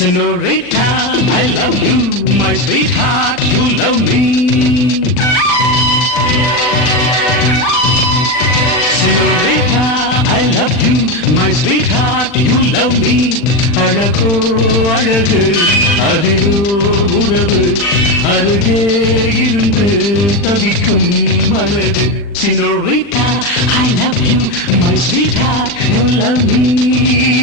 Senorita, I love you, my sweetheart, you love me. Senorita, I love you, my sweetheart, you love me. அழகோ அழகு அதிலோ உறவு அருகே இருந்து தவிக்கும் மனது. Senorita, I love you, my sweetheart, you love me.